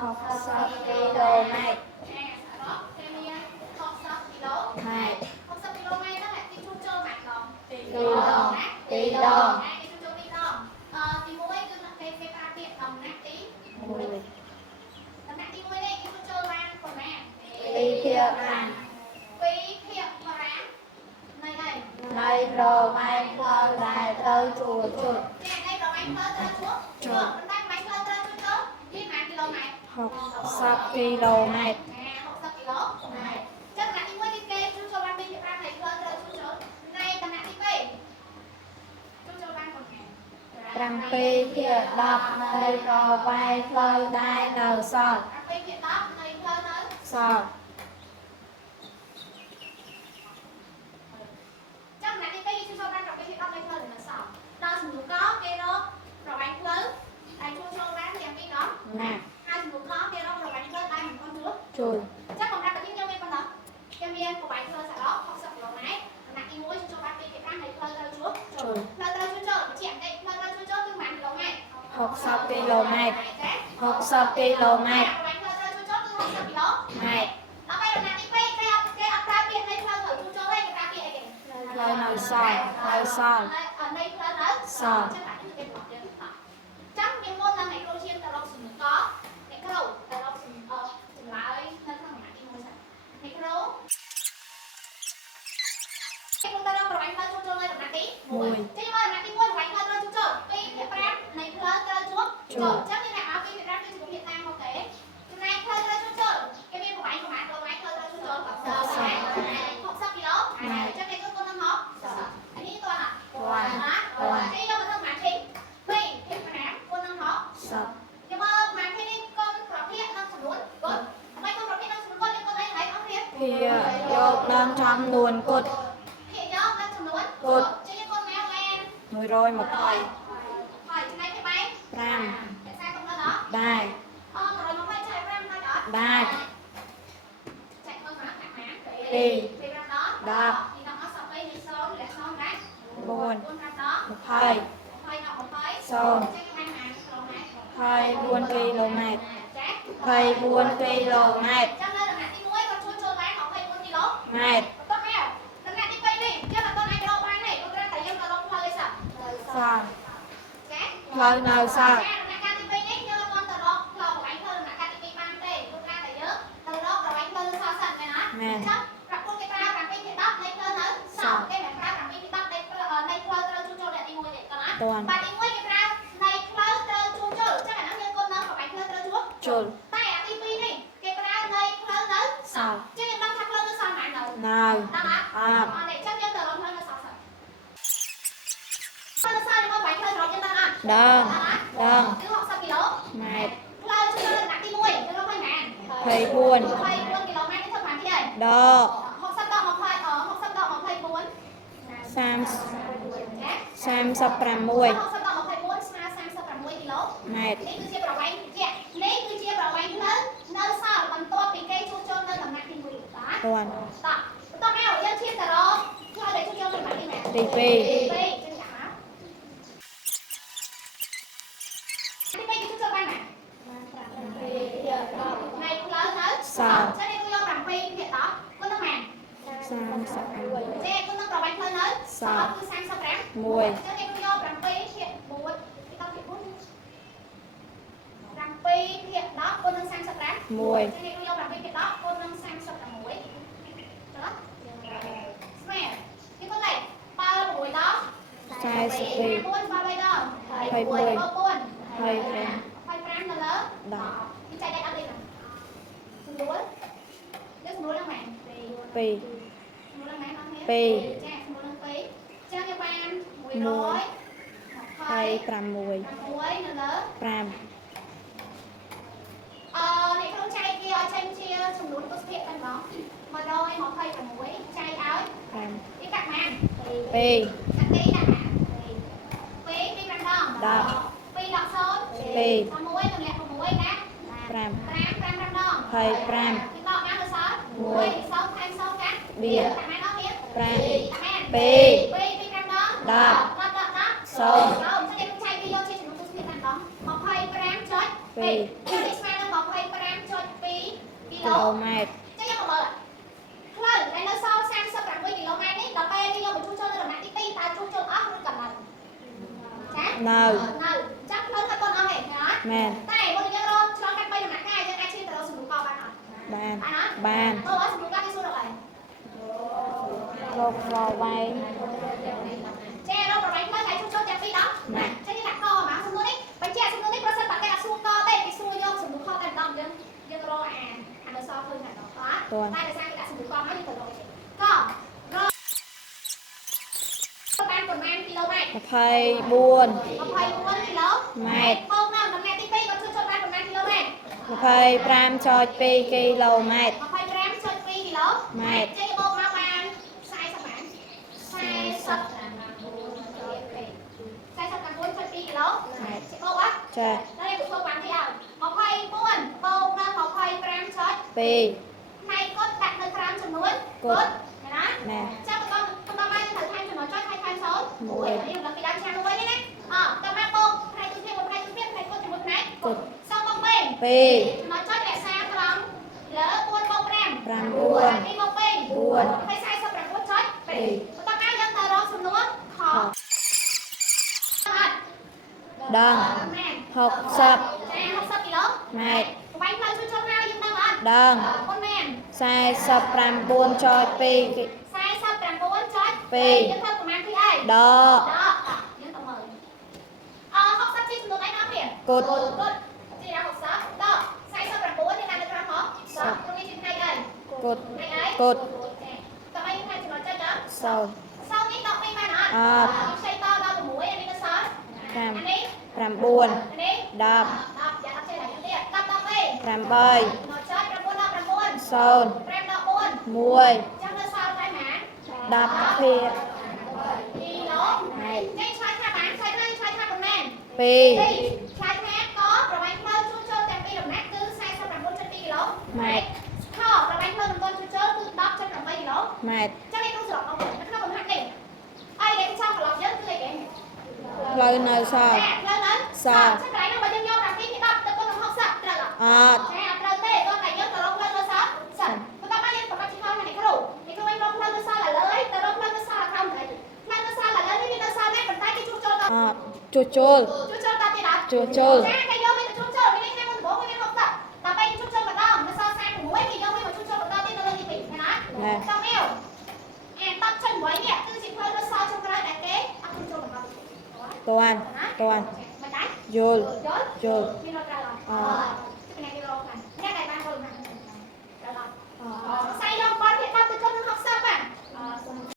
60 km đó thêm đi 60 km mét 60 km đó là đi chung chơi mặt lòng tỷ đồng đi chung chơi đi đồng thì mỗi cứ là cái ba tiền đồng nát tí nát tí mỗi đây đi chung chơi ban còn nè đi kia ăn vì thiệp mà ráng này này rồi mai khơi đài thơ chùa chuột đây rồi anh thơ thơ chuột chuột mình đang máy thơ thơ chuột chuột đi mà kilo này 60 km nè 60 km này chắc là đi mỗi cái kê chung chơi ban đi thì ban này thơ thơ chuột chuột này cần nát tí về chung chơi ban còn nè 7 kia đọc này rồi mai khơi đài nở sọt sọt trong này cái chú cho ban đọc cái chuyện đọc lên thơ là sọ đó chúng có cái đó rồi bánh lớn anh chú cho bán thì em biết đó nè hai chúng có cái đó rồi bánh lớn tay mình con nước chùi chắc còn ra cái tiếng nhau bên con đó cái viên của bánh thơ sẽ đó không sợ lỗ máy nặng cái mũi cho bán cái ăn này thơ thơ chúa thơ thơ chúa chờ chẹn đây thơ thơ chúa chờ tương mặn lỗ này 60 km 60 km bánh thơ thơ chúa chờ tương 60 km mét nó bây giờ nặng cái ập ra biển đây thơ thơ chúa chờ đây cái ra biển này lời nở sọt ở đây thơ đó sọt trong những môn là ngày đầu tiên ta đọc sử có ngày đầu ta đọc sử chừng lại nên thằng ngã đi ngồi sẵn ngày đầu cái chúng ta đọc rồi bánh thơ cho lên được nặng tí mùi chứ mà nặng tí mùi bánh thơ cho chú chờ vì hiện ra này thơ thơ chú chắc như là áo vì hiện ra cái chú hiện tại không thể này thơ thơ chú chờ cái bên của bánh của bạn rồi bánh thơ thơ chú chờ học sắp gì đó chắc cái con đang học anh nghĩ toàn à toàn chứ mà thằng bạn thì vì hiện ra con đang học sọt nhưng mà thế nên con có thiết năng sủng luôn con mấy con có thiết năng sủng con nên con ấy thấy không thiết thì vô đang trăm nuồn cột thì nhớ năng sủng luôn cột chứ như con mèo len người rồi một hỏi trên đây cái máy ram tại sao không có đó đài rồi nó quay chạy ram thôi đó đài chạy thôi mà thẳng má đi thì ram đó đạp thì nó có sọc đây thì số thì là số đấy buồn con ram đó một hai một phẩy son chạy cái hai hàng số này 24 km chắc 24 km cho nên là nãy tí muối con chua chua bán họ 24 kg mét con mèo lần này đi quay đi chứ là con anh đâu bán này con ra tại em là đâu hơi sao sọt lời nở sọt mét toàn chùi sọt nào đơn đơn mét thầy buồn đo sam sập pram mùi mét នេះគឺជាប្រវែងត្រជាក់នេះគឺជាប្រវែងផ្លូវនៅសល់បន្ទាប់ពីគេជួសជុលនៅដំណាក់ទី1បាទ toàn តោះបន្តមកយើងឈានទៅរកផ្លូវដែលជួសជុលនៅដំណាក់ទី ទី 2 2 ទី2ចឹងចាំមកទី2គេជួសជុលបានណានៃផ្លូវទៅសល់ចឹងនេះខ្ញុំយក7ភាគ10គុណនឹងម៉ាន 30 ចេះគុណនឹងប្រវែងផ្លូវនៅសល់គឺ35 mùi ចឹងនេះខ្ញុំយក7ភាគ4ទី10ភាគ4 7ភាគ10គុណនឹង35 mùi ចឹងនេះខ្ញុំយក7ភាគ10គុណនឹង36ចុះស្មើនេះគុណលេខបើ6ដល់42 4បើ3ដល់21 4 hơi 25នៅលើ đỏ ទីចែកដៃអត់ទេណាស្រួលនេះស្រួលណាស់មែន pi ស្រួលណាស់មែនអត់ទេ pi ចាស្រួលនឹង2ចឹងយើងបាន100 hay 6 6នៅលើ pram អ្នកគ្រូចែកវាឲ្យចេញជាចំនួនទស្សភាគតែម្ដង126ចែកឲ្យ pram វាកាត់ម៉ាន pi កាត់ទីដាក់ម៉ាន2 5ដង 10 2ដក0 pi 6ទម្លាក់6ណា pram 5 5ដង hay pram ទីដកណាទៅសល់1 0ថែម0កាត់ bia ដាក់ម៉ានអត់ទៀត pram ដាក់ម៉ាន pi 2 5ដង 10 10 0 ចឹងគេចែកវាយកជាចំនួនទស្សភាគតែម្ដង25.2 pi នេះស្មើនឹង25 km ចឹងយកមកមើលផ្លូវដែលនៅសល់36គីឡូម៉ែត្រនេះដល់ពេលនេះយកមកជួសជុលនៅដំណាក់ទី2តើជួសជុលអស់ឬក៏នៅចា នៅ ចាំផ្លូវខាត់ប៉ុនអស់ហេណា មែន តែមុនយើងរកឆ្លងកាត់3ដំណាក់កាយយើងអាចឈានទៅរកសំណួរកបានអត់ បាន បាន បាន អត់សំណួរកគេសួរដល់ហើយ រកប្រវែង ចេះរកប្រវែងផ្លូវតែជួសជុលទាំងពីរដល់ចឹងយើងដាក់កមកសំណួរនេះបញ្ជាក់សំណួរនេះប្រសិនបើគេអត់សួរកទេគេសួរយកសំណួរខតែម្ដងយើងរកអានៅសល់ឃើញតែដល់អត់តែដោយសារគេដាក់សំណួរកមកយើងទៅរកទៀតករកបានប្រមាណគីឡូម៉ែត្រ 24 24គីឡូម៉ែត្របូកដល់ដំណាក់ទី2គាត់ជួសជុលបានប្រមាណគីឡូម៉ែត្រ 25.2 km 25.2គីឡូម៉ែត្រចេញបូកមកបាន40បាន49.2គីឡូម៉ែត្រចេញបូកអត់ ចា ដល់យើងធ្វើបានទីអត់24បូកនឹង25.2 2 ផ្នែកគាត់ដាក់នៅក្រោមចំនួនគាត់ណា ណែ ចាំបន្តមកយើងត្រូវថែមចំណុចចុចថែម1យើងដល់ពីដើមឆ្នាំមួយនេះណាតើមកបូកផ្នែកទូទៀតផ្នែកទូទៀតផ្នែកគាត់ជាមួយផ្នែកគាត់សូមបូក2 ចំណុចចុចរក្សាត្រង់លើ4បូក5 9 2បូក2 4ហើយ49.2បន្តមកយើងទៅរកសំណួរខអត់ ដង មែន 60 ចា60គីឡូ ម៉ែត្រ បាញ់ផ្លូវជួយចូលហើយយើងដឹងអត់ ដង ប៉ុន្មាន 49.2 49.2យើងធ្វើប្រមាណទីអី ដក យើងទៅមើល60ជាសំណួរអីណាគ្នា គុត ទី60ដក49នេះដាក់នៅក្រោមមកដកព្រោះនេះជាថ្ងៃអី គុត ថ្ងៃអី គុត តើមិនថាចំណុចចុចដល់ សូន សោនេះដកពេញបានអត់ អត់ ផ្សេងតដល់6អានេះនៅសល់ 5 អានេះ 9 អានេះ 10 10យ៉ាដល់ផ្សេងដល់ទៀត10ដល់ពេញ 8 ចំណុចចុច9ដល់9 សូន 5ដល់4 1 ចាំនៅសល់តែម៉ាន 10 គីឡូម៉ែត្រនេះឆ្លើយថាបានឆ្លើយថាប៉ុន្មាន 2 ឆ្លើយថាក៏ប្រវែងផ្លូវជួសជុលទាំងពីរដំណាក់គឺ49.2គីឡូម៉ែត្រខប្រវែងផ្លូវមិនទាន់ជួសជុលគឺ10.8គីឡូ ម៉ែត្រ ចឹងនេះក្នុងសរុបអស់នៅក្នុងបំផាត់នេះអីដែលចង់ប្រឡប់យើងគឺអីគេ ផ្លូវនៅសល់ ផ្លូវនៅសល់ចឹងកន្លែងនោះបើយើងយក7ពី10ទៅគុណនឹង60ត្រូវអត់ អត់ ចាអត់ត្រូវទេគាត់តែយើងទៅរកផ្លូវនៅសល់សិនបន្ទាប់មកយើងប្រកាសជាខំថាអ្នកគ្រូវិញរកផ្លូវនៅសល់ឥឡូវទៅរកផ្លូវនៅសល់ក្រោមទៅផ្លូវនៅសល់ឥឡូវនេះមាននៅសល់ដែរប៉ុន្តែគេជួសជុលទៅ អត់ជួសជុល ជួសជុលតទៀតអត់ ជួសជុល ចាគេយកវិញទៅជួសជុលមានន័យថាមុនដំបូងវាមាន60ដល់ពេលជួសជុលម្ដងនៅសល់46គេយកវិញមកជួសជុលម្ដងទៀតនៅលើទី2ឃើញណាតាមនេះអា10.8នេះគឺជាផ្លូវនៅសល់ចុងក្រោយដែលគេអត់ជួសជុលម្ដង តាន់ មិនដែរ យល់ យល់ យល់ មានរត់ក្រៅអត់